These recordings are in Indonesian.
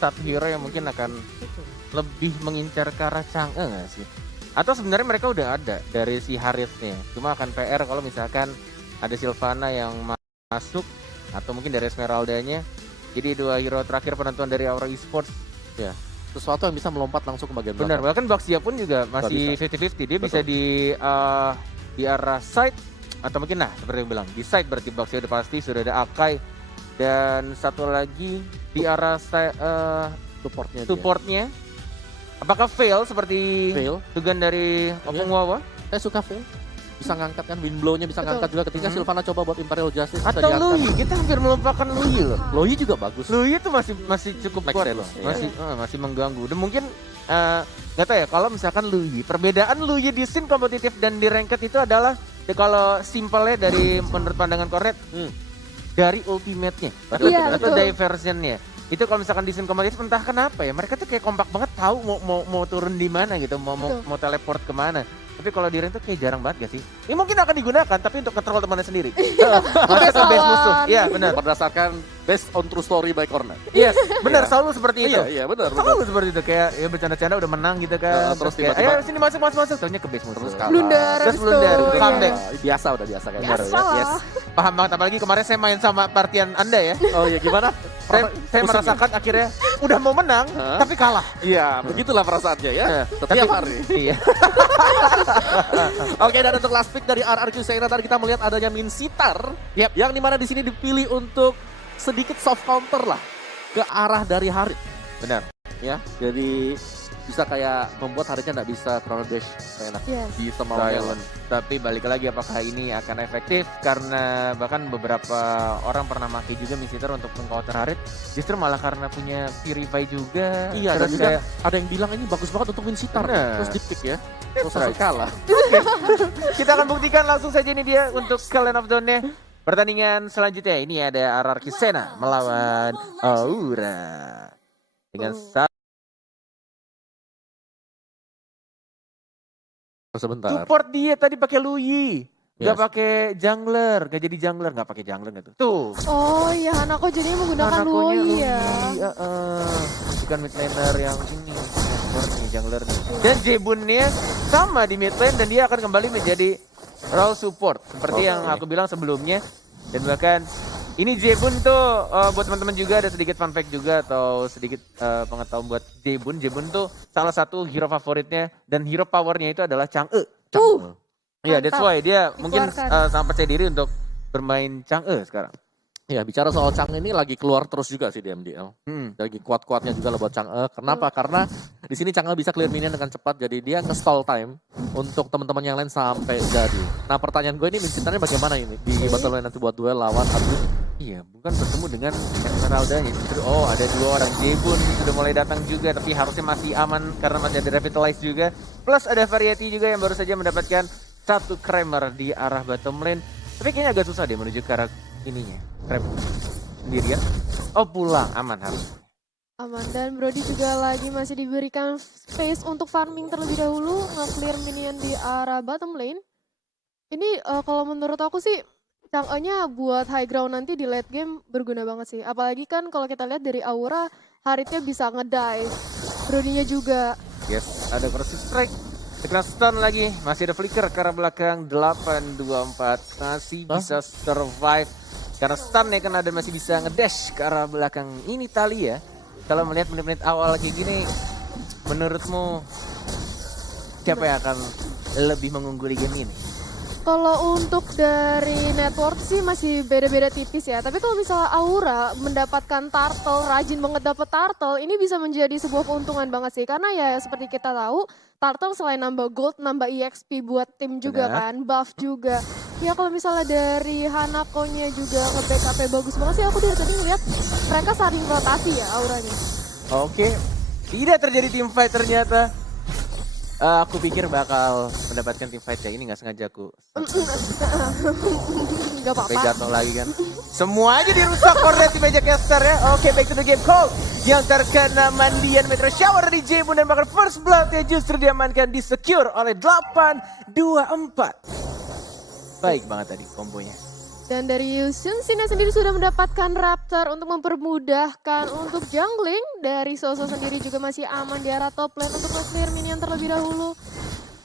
satu hero yang mungkin akan lebih mengincar ke arah Chang'e nggak sih? Atau sebenarnya mereka udah ada dari si Harithnya, cuma akan PR kalau misalkan ada Sylvana yang masuk atau mungkin dari Esmeraldanya. Jadi 2 hero terakhir penentuan dari Aura Esports. Ya, sesuatu yang bisa melompat langsung ke bagian Benar, belakang. bahkan Baxia pun juga masih 50-50. Dia bisa di arah side atau mungkin seperti yang bilang di side, berarti Baxia udah pasti sudah ada Akai dan satu lagi di arah supportnya. Apakah fail seperti Tugan dari Opung Wawa? Saya suka fail. Bisa ngangkat kan, Windblow-nya bisa ngangkat juga ketika Sylvana coba buat Imperial Justice. Atau Lui, kita hampir melupakan Lui loh. Lui juga bagus. Lui itu masih cukup kuat loh. Masih mengganggu. Dan mungkin nggak tahu ya, kalau misalkan Lui, perbedaan Lui di scene kompetitif dan di ranked itu adalah kalau simpelnya dari menurut pandangan Kornet dari ultimate-nya atau diversionnya. Itu kalau misalkan di scene kompetitif entah kenapa ya, mereka tuh kayak kompak banget tahu mau turun di mana gitu, mau teleport kemana. Tapi kalau di rank tuh kayak jarang banget gak sih? Ini mungkin akan digunakan tapi untuk kontrol temannya sendiri. Masuk ke base musuh. Iya benar. Berdasarkan based on true story by Kornet. Yes, benar selalu seperti itu. Iya benar. Selalu seperti itu, kayak ya bercanda-canda udah menang gitu kan. Terus kayak, tiba-tiba ayo sini masuk. Taunya ke base musuh. Terus kalah. Blunder, comeback. Biasa kayak Biasa gitu. lah. Yes. Paham banget, apalagi kemarin saya main sama partian Anda ya. Oh iya, gimana? Saya merasakan akhirnya udah mau menang tapi kalah. Iya, begitulah perasaannya ya. Setiap hari. Iya. Oke, dan untuk last pick dari RRQ Sena tadi kita melihat adanya Min Sitar. Yang dimana di sini dipilih untuk sedikit soft counter lah ke arah dari Harith. Benar. Ya, jadi bisa kayak membuat Harithnya nggak bisa Chrono Dash enak. Di semaunya. Tapi balik lagi apakah ini akan efektif, karena bahkan beberapa orang pernah pakai juga Misitar untuk meng-counter Harith, justru malah karena punya Purify juga. Iya, dan juga ada yang bilang ini bagus banget untuk Min Sitar. Terus di pick ya. Terus langsung kalah. Kita akan buktikan langsung saja ini dia untuk Clan of Dawn-nya. Pertandingan selanjutnya ini ada RRQ Sena melawan Aura. Dengan sebentar. support dia tadi pakai Lui. Gak pakai jungler, gak jadi jungler, gak pakai jungler gitu. Tuh. Oh iya, Hanako jadi menggunakan Lui ya. Bukan mid laner yang ini, jungler nih. Dan Jebunnya sama di mid lane dan dia akan kembali menjadi role support seperti yang aku bilang sebelumnya. Dan bahkan ini Jebun tuh buat teman-teman juga ada sedikit fun fact juga atau sedikit pengetahuan buat Jebun. Jebun tuh salah satu hero favoritnya dan hero powernya itu adalah Chang'e. Iya, that's why dia mungkin sangat percaya diri untuk bermain Chang'e sekarang. Ya, bicara soal Chang'e ini lagi keluar terus juga sih di MDL. Lagi kuat-kuatnya juga buat Chang'e. Kenapa? Karena di sini Chang'e bisa clear minion dengan cepat, jadi dia nge-stall time untuk teman-teman yang lain sampai jadi. Nah, pertanyaan gue ini Mincintannya bagaimana ini di battle line nanti buat duel lawan Adun? Iya, bukan bertemu dengan Esmeraldanya. Justru ada 2 orang Jebun sudah mulai datang juga, tapi harusnya masih aman karena masih ada Revitalize juga. Plus ada Variety juga yang baru saja mendapatkan 1 Kramer di arah bottom lane. Tapi kayaknya agak susah deh menuju ke arah ininya. Kramer sendirian. Oh, pulang, aman harus. Aman, dan Brody juga lagi masih diberikan space untuk farming terlebih dahulu, nge-clear minion di arah bottom lane. Ini kalau menurut aku sih Chang'e-nya buat high ground nanti di late game berguna banget sih. Apalagi kan kalau kita lihat dari Aura, Harithnya bisa ngedive. Brody-nya juga. Yes, ada corrosive strike. Kena stun lagi, masih ada flicker ke arah belakang 8-2-4. Masih bisa survive. Karena stun ya kan ada masih bisa ngedash ke arah belakang. Ini Talia. Kalau melihat menit-menit awal kayak gini, menurutmu siapa yang akan lebih mengungguli game ini? Kalau untuk dari network sih masih beda-beda tipis ya. Tapi kalau misalnya Aura mendapatkan turtle, rajin banget dapet turtle, ini bisa menjadi sebuah keuntungan banget sih. Karena ya seperti kita tahu, turtle selain nambah gold, nambah EXP buat tim juga kan, buff juga. Ya kalau misalnya dari Hanako-nya juga nge-backupnya bagus banget sih. Aku dari tadi ngeliat mereka saling rotasi ya Auranya. Oke, tidak terjadi team fight ternyata. Aku pikir bakal mendapatkan team fight ya, ini gak sengaja aku. Gak apa-apa. Sampai jatuh lagi kan. Semua aja dirusak Kornet di meja caster ya. Oke, back to the game call. Yang terkena mandian Metro Shower dari Jebun dan bahkan first blood ya justru diamankan, di secure oleh 8-2-4. Baik banget tadi kombonya. Dan dari Yusun, Sina sendiri sudah mendapatkan Raptor untuk mempermudahkan untuk jungling. Dari Soso sendiri juga masih aman di arah top lane untuk nge-clear minion terlebih dahulu.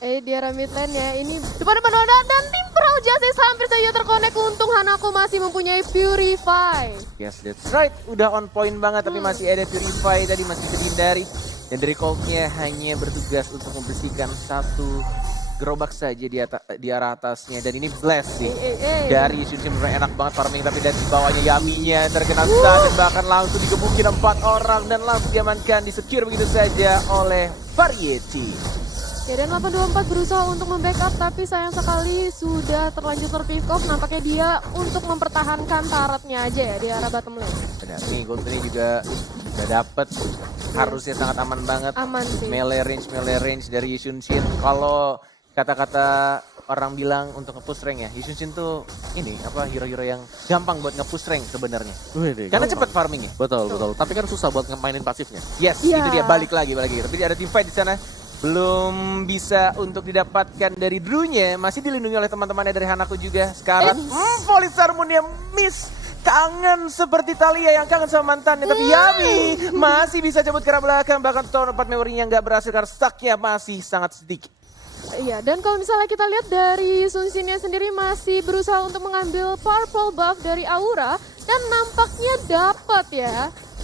Di arah mid lane ya, ini depan-depan dan tim Pearl Justice hampir saja terkonek. Untung Hanako masih mempunyai Purify. Yes, that's right. Udah on point banget tapi masih ada Purify tadi masih bisa dihindari. Dan dari Colt-nya hanya bertugas untuk membersihkan satu gerobak saja di arah atasnya. Dan ini blast sih. Dari Yusun enak banget farming tapi dari bawahnya Yaminya terkena stun dan bahkan langsung digebukin 4 orang dan langsung diamankan, di-secure begitu saja oleh Variety. Ya, dan 824 berusaha untuk membackup tapi sayang sekali sudah terlanjur terpick off. Nampaknya dia untuk mempertahankan turretnya aja ya di arah bottom lane. Benar, nih Gold ini juga udah dapet. Harusnya sangat aman banget. Aman sih. Melee range dari Yusun Shin. Kalau kata-kata orang bilang untuk nge-push rank ya, Yusun Shin tuh ini apa hero-hero yang gampang buat nge-push rank sebenarnya. Karena cepet farmingnya. Betul. Tapi kan susah buat ngemainin pasifnya. Yes, itu dia balik lagi. Tapi ada team fight di sana. Belum bisa untuk didapatkan dari Drew-nya. Masih dilindungi oleh teman-temannya dari Hanako juga. Sekarang Polisar Moon yang miss. Kangen seperti Talia yang kangen sama mantannya. Tapi Yami masih bisa cabut ke arah belakang. Bahkan tahun 4 memorinya nggak berhasil karena stuck-nya masih sangat sedikit. Iya, dan kalau misalnya kita lihat dari Sun Shin-nya sendiri masih berusaha untuk mengambil purple buff dari Aura. Dan nampaknya dapat ya.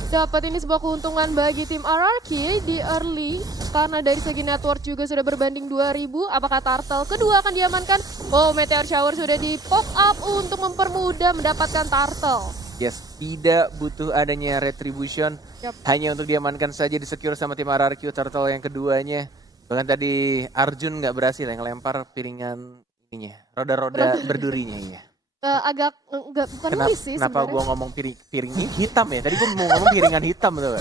Dapat ini sebuah keuntungan bagi tim RRQ di early. Karena dari segi network juga sudah berbanding 2000. Apakah Turtle kedua akan diamankan? Oh, Meteor Shower sudah di pop up untuk mempermudah mendapatkan Turtle. Yes, tidak butuh adanya retribution. Hanya untuk diamankan saja, di-secure sama tim RRQ Turtle yang keduanya. Bahkan tadi Arjun nggak berhasil yang ngelempar piringan ininya, roda-roda berdurinya ya. Agak enggak, bukan miss sih Kenapa sebenarnya. gue ngomong piring hitam ya? Tadi gue mau ngomong piringan hitam tuh.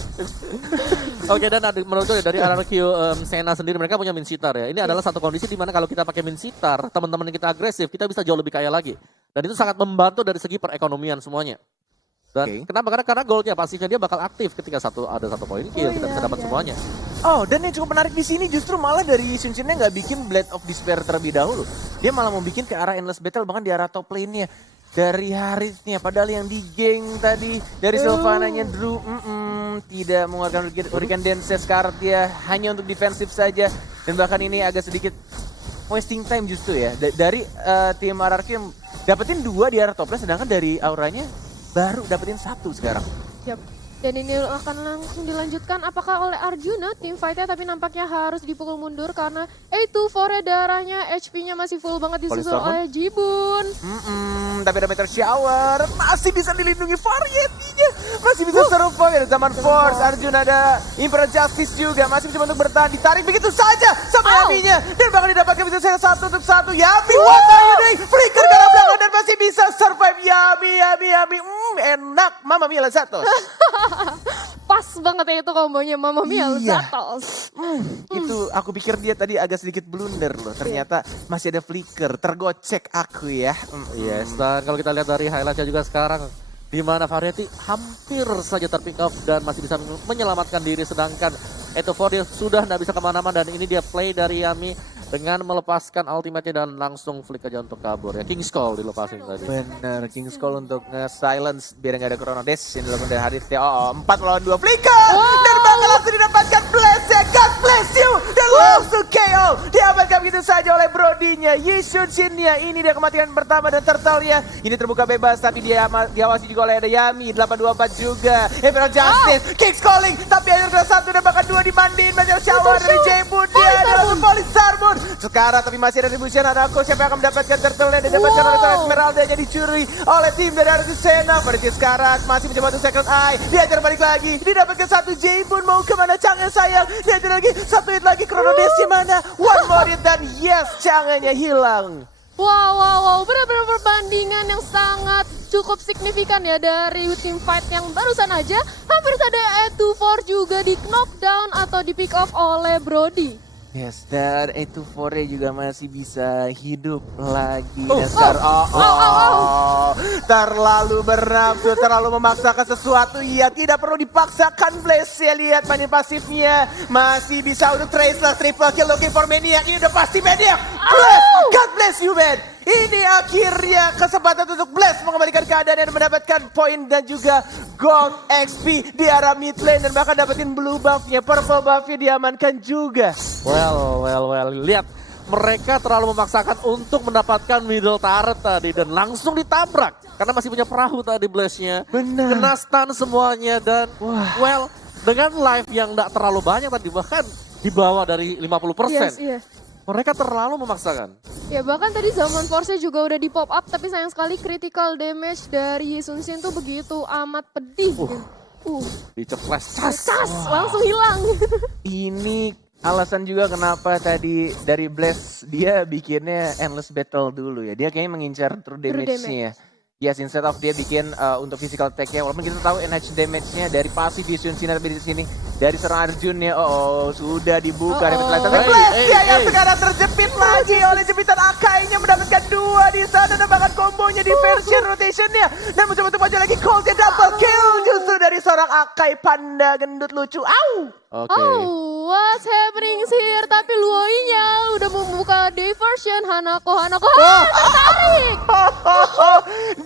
Oke, dan menurut gue dari RRQ Sena sendiri mereka punya Minsitar ya. Ini adalah satu kondisi di mana kalau kita pakai Minsitar, teman-teman kita agresif, kita bisa jauh lebih kaya lagi. Dan itu sangat membantu dari segi perekonomian semuanya. Dan kenapa? Karena goldnya pasifnya dia bakal aktif ketika ada satu poin kill, kita bisa dapat semuanya. Oh, dan yang cukup menarik di sini justru malah dari Yusun Shin-nya nggak bikin Blade of Despair terlebih dahulu. Dia malah mau bikin ke arah Endless Battle, bahkan di arah top lane-nya. Dari Harith-nya, padahal yang di geng tadi, dari Sylvana-nya Drew, tidak mengeluarkan Hurricane Dance sekarang dia hanya untuk defensif saja. Dan bahkan ini agak sedikit wasting time justru ya. Dari tim RRQ yang dapetin 2 di arah top lane, sedangkan dari Auranya baru dapetin 1 sekarang. Yap. Dan ini akan langsung dilanjutkan apakah oleh Arjuna tim fight-nya, tapi nampaknya harus dipukul mundur karena A24 darahnya, HP-nya masih full banget disusul oleh Jibun. Tapi ada Meteor Shower, masih bisa dilindungi Variety-nya, masih bisa survive. Zaman Force, Arjuna ada Imperial Justice juga, masih mencoba untuk bertahan, ditarik begitu saja sama Yami-nya. Dan bahkan didapatkan begitu saja 1 untuk 1. Yami, what are you doing? Flicker ke arah belakang dan masih bisa survive. Yami. Enak, Mama Mia Lazatos. Pas banget ya itu kombonya Mama Mia Lazatos. Itu aku pikir dia tadi agak sedikit blunder loh. Ternyata masih ada flicker, tergocek aku ya. Yes, dan kalau kita lihat dari highlightnya juga sekarang, di mana Variety hampir saja terpick up dan masih bisa menyelamatkan diri, sedangkan Eto'o dia sudah tidak bisa kemana-mana, dan ini dia play dari Yami dengan melepaskan ultimate-nya dan langsung flick aja untuk kabur ya. King's Call dilepasin tadi. Bener, King's Call untuk nge-silence biar nggak ada Chrono Dash yang dilakukan dari Harith. 4 lawan 2 flicker dan bakal langsung didapatkan blast ya. God bless you, dan langsung KO diamankan begitu saja oleh Brody-nya. Yusun Shin-nya, ini dia kematian pertama, dan Turtle-nya ini terbuka bebas tapi dia diawasi juga oleh ada Yami. 824 juga Imperial Justice, King's Calling, tapi hanya kena 1 dan bahkan 2 dimandiin. Meteor Shower dari Jebun, dia adalah Polisar Moon. Sekarang tapi masih ada retribution, ada aku siapa yang akan mendapatkan Turtle-nya, didapatkan oleh Esmeralda, jadi dicuri oleh tim dari Arjun Sena. Berarti sekarang masih mencoba untuk second eye, diajar balik lagi, didapatkan 1 Jebun. Mau kemana Chang'e sayang, diajar lagi 1 hit lagi, Chrono Dash mana, one more hit, dan yes, Chang'e-nya hilang. Wow, benar-benar perbandingan yang sangat cukup signifikan ya dari tim fight yang barusan aja. Hampir saja A24 juga di knockdown atau di pick off oleh Brody. Yes, dan A24 juga masih bisa hidup lagi. Terlalu bernafsu, terlalu memaksakan sesuatu. Ya, tidak perlu dipaksakan. Blaze ya, lihat mainin pasifnya. Masih bisa untuk Traceless, triple kill, looking for Maniac. Ini udah pasti Maniac. God bless you, man. Ini akhirnya kesempatan untuk Blast mengembalikan keadaan dan mendapatkan poin dan juga gold XP di arah mid lane. Dan bahkan dapetin blue buff-nya, purple buff-nya diamankan juga. Well. Lihat, mereka terlalu memaksakan untuk mendapatkan middle turret tadi dan langsung ditabrak. Karena masih punya perahu tadi Blast-nya. Benar. Kena stun semuanya dan dengan life yang gak terlalu banyak tadi, bahkan di bawah dari 50%. Yes, iya. Mereka terlalu memaksakan. Ya bahkan tadi zaman Force juga udah di pop up, tapi sayang sekali critical damage dari Sun Shin tuh begitu amat pedih. Diceples, Cas, langsung hilang. Ini alasan juga kenapa tadi dari Blast dia bikinnya endless battle dulu ya. Dia kayaknya mengincar true damage-nya. Yes, instead of dia bikin untuk physical attack-nya, walaupun kita tahu NH damage-nya dari pasif di Sun Shin tapi di sini dari serangan Arjun ya, sudah dibuka. Tapi Blast dia yang sekarang terjepit lagi oleh jepitan Akai-nya, mendapatkan 2 di sana dan bahkan kombonya di version rotation-nya. Dan mencoba untuk maju lagi, Colt-nya double kill justru dari seorang Akai panda gendut lucu. Oh, what's happening here? Tapi Luoinya udah membuka diversion. Hanako ditarik.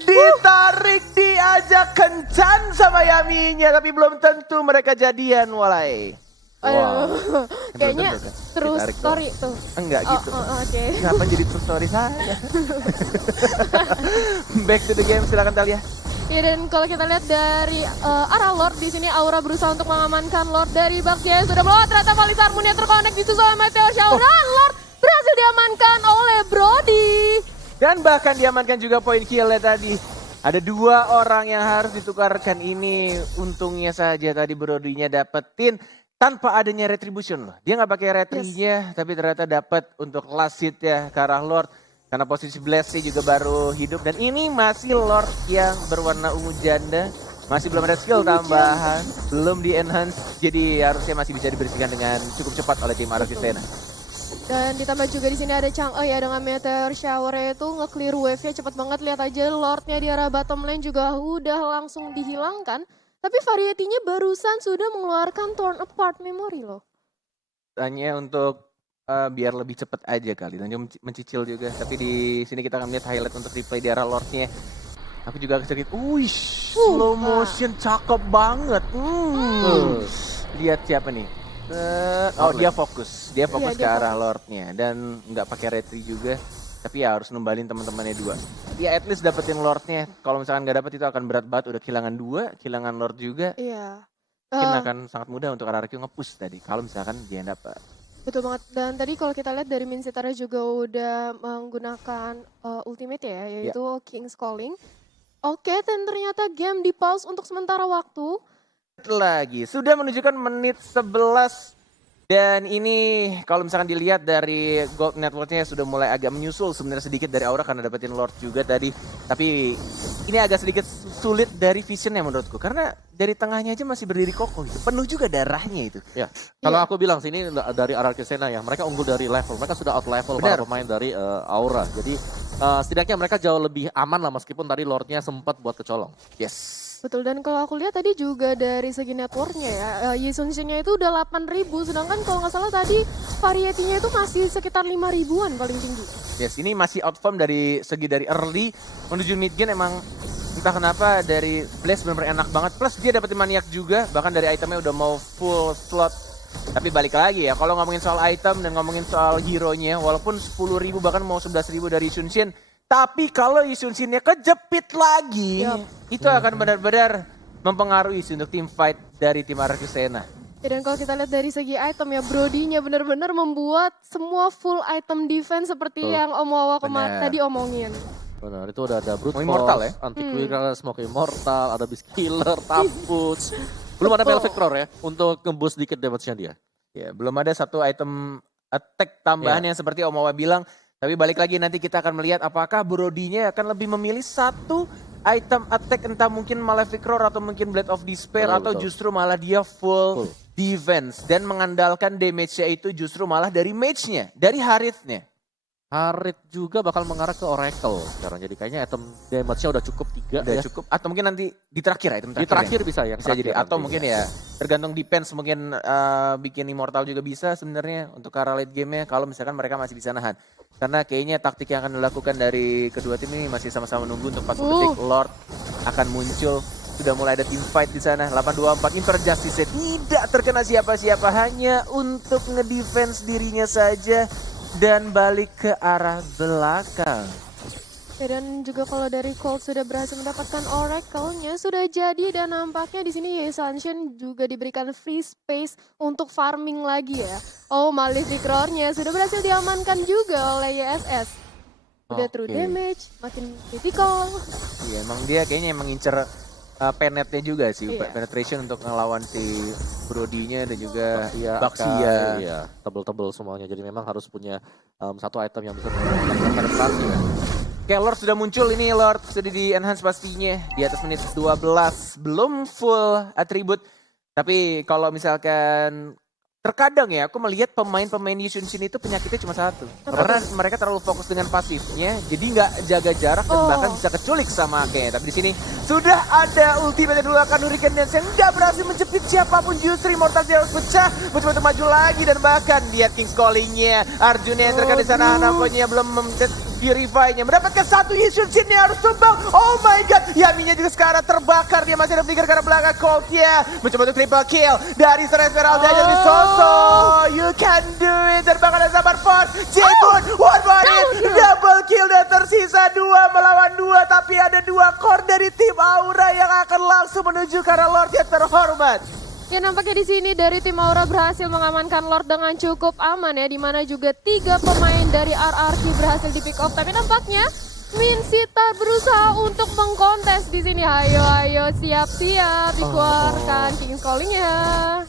Ditarik, diajak kencan sama Yaminya, tapi belum tentu mereka jadian, walai. Aduh, kayaknya terus Ditarik story tuh. Enggak gitu. Oke. Kenapa jadi true story saya? Back to the game, silakan Talia. Ya dan kalau kita lihat dari arah Lord di sini Aura berusaha untuk mengamankan Lord dari Baktia yang sudah melawat. Ternyata Valis Harmonia terkonek disusul oleh Meteor Shower dan Lord berhasil diamankan oleh Brody. Dan bahkan diamankan juga poin kill-nya tadi. Ada 2 orang yang harus ditukarkan ini. Untungnya saja tadi Brody-nya dapetin tanpa adanya retribution loh. Dia nggak pakai retri-nya, tapi ternyata dapat untuk last hit ya ke arah Lord. Karena posisi Blast juga baru hidup. Dan ini masih Lord yang berwarna ungu janda. Masih belum ada skill tambahan. Belum di-enhance. Jadi harusnya masih bisa dibersihkan dengan cukup cepat oleh tim Arokisena. Dan ditambah juga di sini ada Chang'e ya dengan Meteor Shower itu nge-clear wave-nya cepat banget. Lihat aja Lord-nya di arah bottom lane juga udah langsung dihilangkan. Tapi Variety-nya barusan sudah mengeluarkan Torn Apart Memory loh. Hanya untuk biar lebih cepat aja kali dan dia mencicil juga. Tapi di sini kita akan lihat highlight untuk replay di arah Lord-nya. Aku juga sedikit, slow motion cakep banget. Lihat siapa nih? Dia fokus ke arah Lord-nya dan nggak pakai retri juga. Tapi ya harus numbalin teman-temannya 2. Ya at least dapetin Lord-nya. Kalau misalkan nggak dapet itu akan berat banget. Udah kehilangan 2, kehilangan Lord juga. Iya. Mungkin akan sangat mudah untuk RRQ nge-push tadi. Kalau misalkan dia dapat. Betul banget. Dan tadi kalau kita lihat dari Min Sitara juga udah menggunakan ultimate ya, yaitu King's Calling. Oke, dan ternyata game di pause untuk sementara waktu. Lagi, sudah menunjukkan menit 11. Dan ini kalau misalkan dilihat dari gold networknya sudah mulai agak menyusul sebenarnya sedikit dari Aura karena dapetin Lord juga tadi. Tapi ini agak sedikit sulit dari visionnya menurutku. Karena dari tengahnya aja masih berdiri kokoh gitu. Penuh juga darahnya itu. Ya, kalau aku bilang sini dari Arokisena ya, mereka unggul dari level. Mereka sudah out level para pemain dari Aura. Jadi setidaknya mereka jauh lebih aman lah meskipun tadi Lordnya sempat buat kecolong. Yes. Betul, dan kalau aku lihat tadi juga dari segi networknya ya, Yisun-nya itu udah 8.000, sedangkan kalau nggak salah tadi Variety-nya itu masih sekitar 5.000-an paling tinggi. Yes, ini masih outform dari segi dari early menuju mid game emang entah kenapa dari Blaze benar-benar enak banget. Plus dia dapetin maniak juga, bahkan dari itemnya udah mau full slot. Tapi balik lagi ya, kalau ngomongin soal item dan ngomongin soal hero-nya, walaupun 10.000 bahkan mau 11.000 dari Shunshin, tapi kalau Shunshin-nya kejepit lagi, itu akan benar-benar mempengaruhi untuk tim fight dari tim Arokisena. Ya, dan kalau kita lihat dari segi item ya, Brody-nya benar-benar membuat semua full item defense seperti yang Om Wawa tadi omongin. Benar, itu udah ada Brute Immortal Force, ya? Anti-Quirrell, Smoke Immortal, ada Beast Killer, Taputs. Belum ada Velvector ya untuk nge-boost dikit damage-nya dia. Ya, belum ada satu item attack tambahan yang seperti Om Wawa bilang. Tapi balik lagi nanti kita akan melihat apakah Brody-nya akan lebih memilih satu item attack, entah mungkin Malefic Roar atau mungkin Blade of Despair, atau justru malah dia full defense dan mengandalkan damage-nya itu justru malah dari mage-nya, dari Harith-nya. Harit juga bakal mengarah ke Oracle sekarang. Jadi kayaknya item damage-nya udah cukup 3 Udah ya. cukup atau mungkin nanti di terakhir item Di terakhir bisa ya. bisa jadi atau mungkin ya tergantung defense mungkin bikin immortal juga bisa sebenarnya untuk arah late game-nya kalau misalkan mereka masih bisa nahan. Karena kayaknya taktik yang akan dilakukan dari kedua tim ini masih sama-sama nunggu untuk 40 detik. Lord akan muncul. Sudah mulai ada team fight di sana. 824 Infer Justice tidak terkena siapa-siapa, hanya untuk ngedefense dirinya saja dan balik ke arah belakang. Ya, dan juga kalau dari Cold sudah berhasil mendapatkan Oracle-nya sudah jadi dan nampaknya di sini Sunshine juga diberikan free space untuk farming lagi ya. Oh, Malefic Roar-nya sudah berhasil diamankan juga oleh YSS. Udah true damage, makin critical. Iya, emang dia kayaknya emang ngincer penetnya juga sih, Iya. penetration untuk ngelawan si Brody-nya dan juga Baxia. Baxia. Iya, tebel-tebel semuanya. Jadi memang harus punya satu item yang bisa melakukan penetrasi ya. Oke, Lord sudah muncul ini, Lord sudah di enhance pastinya di atas menit 12, belum full atribut. Tapi kalau misalkan terkadang ya aku melihat pemain-pemain Yushun-Shin itu penyakitnya cuma satu. Karena mereka terlalu fokus dengan pasifnya, jadi nggak jaga jarak dan bahkan bisa keculik sama Ake. Tapi di sini sudah ada ultimate yang dilakukan Hurricane Dance yang nggak berhasil menjepit siapapun, justru Immortal harus pecah, mencoba untuk maju lagi dan bahkan lihat King's Calling-nya. Arjuna yang terkena di sana, Hanaponya belum Purify-nya mendapatkan satu Yushun-Shin yang harus tumbang. Oh my god, Yaminya juga sekarang terbakar, dia masih ada flicker ke arah belakang. Colt-nya mencoba untuk triple kill dari Sora Esmeralda dari Soso. You can do it, dan bahkan ada Sabar Force, Jebun, one more hit, double kill dan tersisa 2 melawan 2. Tapi ada 2 core dari tim Aura yang akan langsung menuju ke arah Lord yang terhormat. Ya, nampaknya di sini dari tim Aura berhasil mengamankan Lord dengan cukup aman ya, di mana juga 3 pemain dari RRQ berhasil di pick off. Tapi nampaknya Minsita berusaha untuk mengkontes di sini. Ayo siap-siap dikeluarkan King's Calling-nya.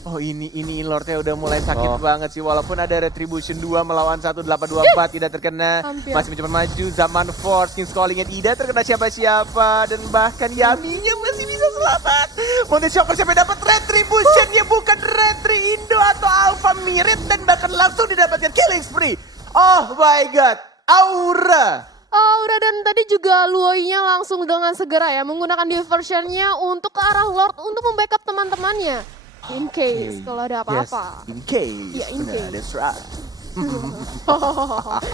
Oh ini Lordnya udah mulai sakit banget sih, walaupun ada Retribution 2 melawan 1 824 tidak terkena. Hampir. Masih mencoba maju, Zaman Force, King's Calling-nya tidak terkena siapa-siapa dan bahkan Yaminya masih bisa selamat. Monte Shocker siapa yang dapat Retribution, ya bukan Retri Indo atau Alpha Mirit dan bahkan langsung didapatkan killing spree. Oh my god, Aura. Aura dan tadi juga Luoy-nya langsung dengan segera ya menggunakan diversion-nya untuk ke arah Lord untuk membackup teman-temannya. In case kalau ada apa-apa. Yes, in case. Ya, in Benar, case. that's right.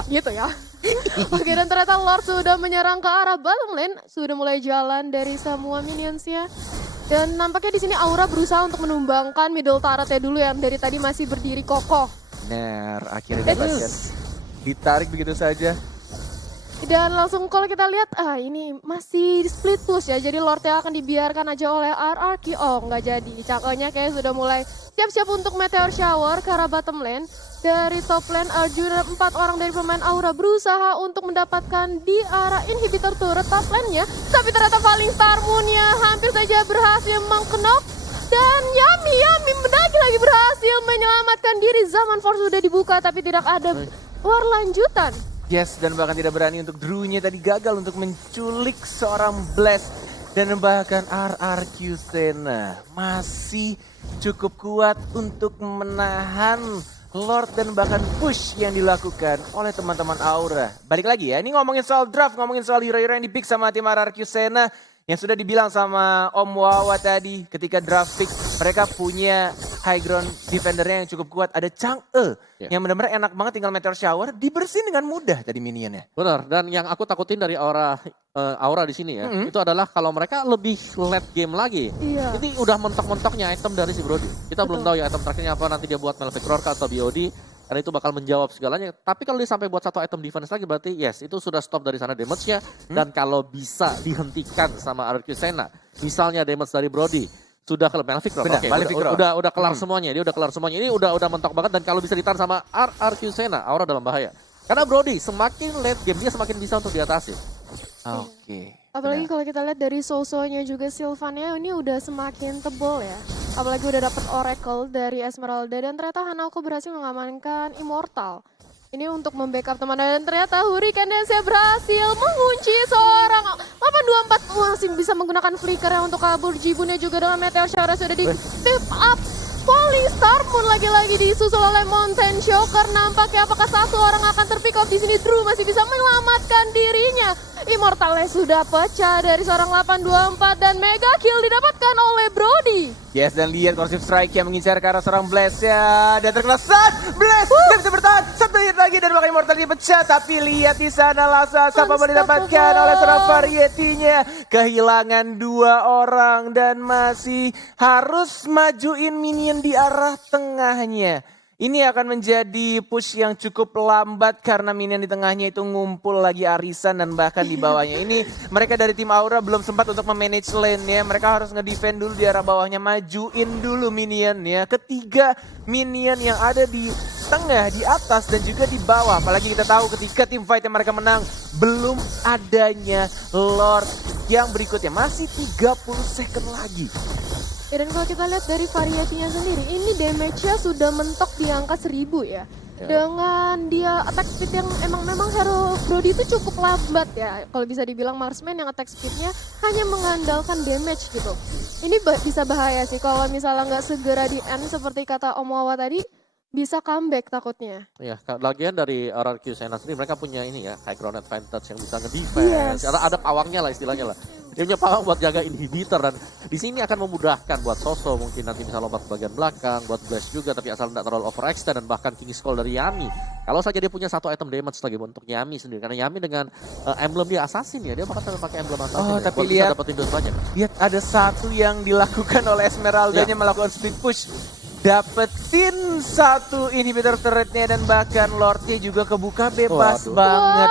Gitu ya. Oke, dan ternyata Lord sudah menyerang ke arah bottom lane, sudah mulai jalan dari semua minions-nya. Dan nampaknya di sini Aura berusaha untuk menumbangkan middle turret-nya dulu yang dari tadi masih berdiri kokoh. Benar, akhirnya dapatkan. Ditarik begitu saja. Dan langsung kalau kita lihat, ini masih split push ya. Jadi Lordnya akan dibiarkan aja oleh RRQ. Oh, nggak jadi. Cakenya kayak sudah mulai siap-siap untuk Meteor Shower ke arah bottom lane. Dari top lane, Arjuna 4 orang dari pemain Aura berusaha untuk mendapatkan di arah inhibitor turret top lane-nya. Tapi ternyata Falling Star Moon-nya hampir saja berhasil mengkenok. Dan Yami lagi berhasil menyelamatkan diri. Zaman Force sudah dibuka tapi tidak ada war lanjutan. Yes, dan bahkan tidak berani untuk Drew-nya tadi gagal untuk menculik seorang Blast. Dan bahkan RRQ Sena masih cukup kuat untuk menahan Lord dan bahkan push yang dilakukan oleh teman-teman Aura. Balik lagi ya, ini ngomongin soal draft, ngomongin soal hero-hero yang di-pick sama tim RRQ Sena. Yang sudah dibilang sama Om Wawa tadi ketika draft pick, mereka punya high ground defendernya yang cukup kuat. Ada Chang'e yang benar-benar enak banget tinggal Meteor Shower, dibersihin dengan mudah tadi minionnya. Benar, dan yang aku takutin dari Aura di sini ya, itu adalah kalau mereka lebih late game lagi. Iya. Ini udah mentok-mentoknya item dari si Brody. Kita belum tahu ya item terakhirnya apa, nanti dia buat Malefic Roar atau BOD. Karena itu bakal menjawab segalanya. Tapi kalau dia sampai buat satu item defense lagi berarti yes, itu sudah stop dari sana damage-nya. Dan kalau bisa dihentikan sama RRQ Sena, misalnya damage dari Brody, sudah ke Malefic Roar. Oke, udah kelar semuanya. Dia udah kelar semuanya. Ini udah mentok banget dan kalau bisa ditahan sama RRQ Sena, Aura dalam bahaya. Karena Brody semakin late game dia semakin bisa untuk diatasi. Oke. Apalagi kalau kita lihat dari Soso-nya juga Sylvan-nya ini udah semakin tebal ya. Apalagi udah dapet Oracle dari Esmeralda dan ternyata Hanako berhasil mengamankan Immortal. Ini untuk membackup teman dan ternyata Hurricane Dance berhasil mengunci seorang 824 masih bisa menggunakan flicker untuk kabur. Jibunnya juga dengan Meteor Shower sudah di tip up. Falling Star Moon lagi-lagi disusul oleh Mountain Shocker. Nampaknya apakah satu orang akan terpick off di sini? Drew masih bisa menyelamatkan dirinya. Immortalnya sudah pecah dari seorang 824 dan mega kill didapatkan oleh Brody. Yes, dan lihat Corsive Strike yang mengincar ke arah seorang Blaze ya. Dan terkena stun. Blaze tidak bisa bertahan. 1 hit lagi dan bahkan Immortal dipecah. Tapi lihat di sana Lasa siapa mau didapatkan oleh seorang Variety-nya. Kehilangan 2 orang dan masih harus majuin minion di arah tengahnya. Ini akan menjadi push yang cukup lambat karena minion di tengahnya itu ngumpul lagi arisan dan bahkan di bawahnya. Ini mereka dari tim Aura belum sempat untuk memanage lane-nya. Mereka harus nge-defend dulu di arah bawahnya, majuin dulu minionnya. Ketiga minion yang ada di tengah, di atas dan juga di bawah. Apalagi kita tahu ketika tim fight yang mereka menang belum adanya Lord yang berikutnya. Masih 30 second lagi. Ya, dan kalau kita lihat dari Variety-nya sendiri, ini damage-nya sudah mentok di angka 1000 ya. Dengan dia attack speed yang memang hero Brody itu cukup lambat ya. Kalau bisa dibilang marksman yang attack speed-nya hanya mengandalkan damage gitu. Ini bisa bahaya sih kalau misalnya nggak segera di end seperti kata Om Wawa tadi, bisa comeback takutnya. Iya, lagian dari RRQ Sena sendiri mereka punya ini ya, high ground advantage yang bisa nge-defense. Karena ada pawangnya lah istilahnya lah. Dia punya pawang buat jaga inhibitor dan di sini akan memudahkan buat Soso mungkin nanti bisa lompat ke bagian belakang, buat Blast juga tapi asal tidak terlalu overextend dan bahkan King's Call dari Yami. Kalau saja dia punya 1 item damage lagi untuk Yami sendiri karena Yami dengan emblem dia assassin ya, dia bakal pakai emblem assassin. Oh, ya, tapi buat lihat bisa dapetin dose banyak. Lihat ada satu yang dilakukan oleh Esmeralda-nya melakukan split push. Dapetin 1 inhibitor turretnya dan bahkan Lordnya juga kebuka bebas banget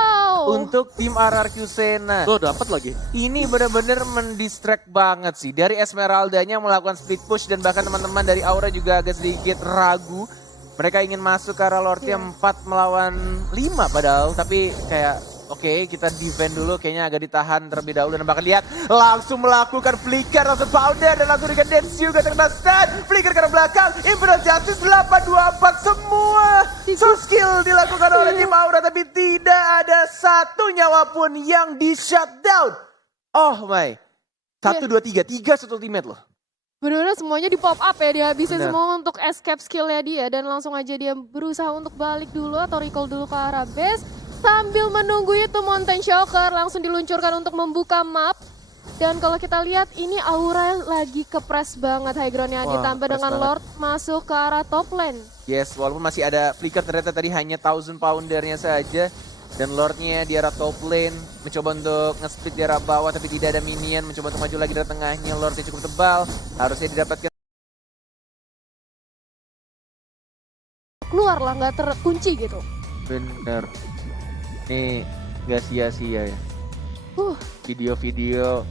untuk tim RRQ Sena. Tuh dapat lagi. Ini benar-benar mendistract banget sih. Dari Esmeralda-nya melakukan split push dan bahkan teman-teman dari Aura juga agak sedikit ragu. Mereka ingin masuk ke arah Lordnya 4 melawan 5 padahal. Tapi kayak oke, kita defend dulu, kayaknya agak ditahan terlebih dahulu. Dan bahkan lihat, langsung melakukan flicker, langsung powder, dan langsung dikasih dance juga terkena stun. Flicker ke arah belakang, Imperial Justice 824 semua. So skill dilakukan oleh tim Aura, tapi tidak ada 1 nyawa pun yang di shutdown. Oh my, 1, 2, 3, 3 satu ultimate loh. Benar-benar semuanya di pop up ya, dihabisin semua untuk escape skillnya dia. Dan langsung aja dia berusaha untuk balik dulu atau recall dulu ke arah base. Sambil menunggu itu Mountain Shocker langsung diluncurkan untuk membuka map. Dan kalau kita lihat ini Aura lagi kepres banget high ground-nya. Ditambah dengan Lord masuk ke arah top lane. Yes, walaupun masih ada flicker ternyata tadi hanya 1000 poundernya saja. Dan Lordnya di arah top lane mencoba untuk nge-split di arah bawah tapi tidak ada minion. Mencoba untuk maju lagi dari tengahnya, Lordnya cukup tebal. Harusnya didapatkan. Keluar lah, nggak terkunci gitu. Bener. Nih gak sia-sia ya. Video-video